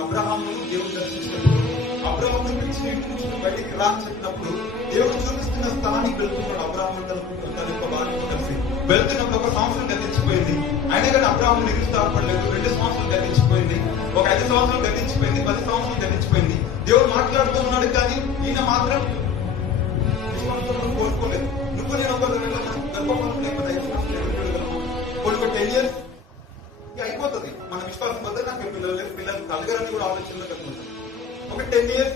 అబ్రహామును దేవుడు దర్శించినప్పుడు, అబ్రహామును పిలిచి ఇంటి నుంచి బయటికి రా అని చెప్పినప్పుడు దేవుడు చూపిస్తున్న స్థలానికి వెళ్తున్నాడు. అబ్రహాము తన యొక్క భార్యతో కలిసి వెళ్తున్నప్పుడు 1 సంవత్సరం గతించిపోయింది. అయినా కానీ అబ్రహాము నిరుత్సాహపడలేదు. 2 సంవత్సరాలు గతించిపోయింది, ఒక 5 సంవత్సరాలు గతించిపోయింది, 10 సంవత్సరాలు గతించిపోయింది. దేవుడు మాట్లాడుతూ ఉన్నాడు, కానీ ఈయన మాత్రం విశ్వాసంలో కోరుకోలేదు. నువ్వు నేను ఒక గర్భఫలం లేకపోతే 5 సంవత్సరాలు కొన్ని 10 years అయిపోతుంది. మన విశ్వాసం వద్ద నాకు పిల్లలు కలగరని కూడా ఆలోచనలో కలుగుతుంది. ఒక 10 years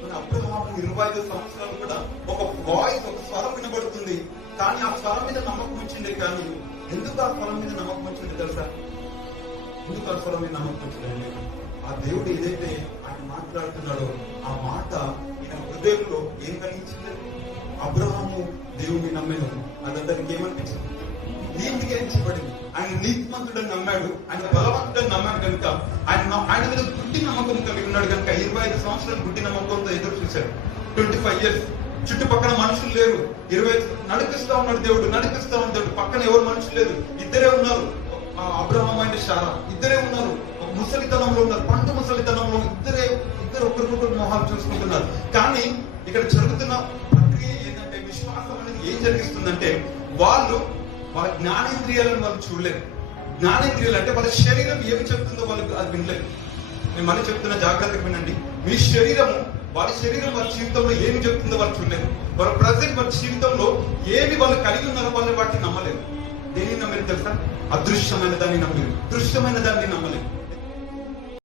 మన అబ్రహాము 25 సంవత్సరాలు కూడా ఒక వాయిస్, ఒక స్వరం వినబడుతుంది. కానీ ఆ స్వరం మీద నమ్మకం వచ్చిండే. కానీ ఎందుకు ఆ స్వరం మీద నమ్మకం వచ్చింది తెలుసా? ఎందుకు ఆ స్వరం మీద నమ్మకం వచ్చిందండి? ఆ దేవుడు ఏదైతే ఆయన మాట్లాడుతున్నాడో ఆ మాట ఈయన హృదయంలో ఏం కలిగించింది? అబ్రహాము దేవుడిని నమ్మాను. అదందరికి ఏమనిపించింది? నీతికరించబడింది. ఆయన నీతిమంతుడని నమ్మాడు, ఆయన బలవంతుడని నమ్మాడు కనుక ఆయన మీద గుడ్డి నమ్మకం కలిగి ఉన్నాడు కనుక 25 సంవత్సరాలు గుడ్డి నమ్మకంతో ఎదురు చూశాడు. 25 years చుట్టుపక్కల మనుషులు లేరు. 25 నడిపిస్తా ఉన్నాడు దేవుడు, నడిపిస్తా ఉన్నాడు. పక్కన ఎవరు మనుషులు లేరు, ఇద్దరే ఉన్నారు. అబ్రహాము అండ్ శారా ఇద్దరే ఉన్నారు. ముసలితనంలో ఉన్నారు, పంట ముసలితనంలో ఇద్దరు ఒకరికొకరు మొహాలు చూసుకుంటున్నారు. కానీ ఇక్కడ జరుగుతున్న ప్రక్రియ ఏంటంటే, విశ్వాసం అనేది ఏం జరిగిస్తుందంటే, వాళ్ళ జ్ఞానేంద్రియాలను వాళ్ళు చూడలేదు. జ్ఞానేంద్రియాలు అంటే వాళ్ళ శరీరం ఏమి చెప్తుందో వాళ్ళు అది వినలేదు. నేను మళ్ళీ చెప్తున్న, జాగ్రత్తగా వినండి. మీ శరీరము వాళ్ళ జీవితంలో ఏమి చెప్తుందో వాళ్ళు చూడలేదు. వాళ్ళ ప్రజెంట్ వాళ్ళ జీవితంలో ఏమి వాళ్ళు కలిగి ఉన్నారో వాళ్ళు వాటిని నమ్మలేదు. దేని నమ్మలేదు తెలుసా? అదృశ్యమైన దాన్ని నమ్మలేదు, దృశ్యమైన దాన్ని నమ్మలేదు.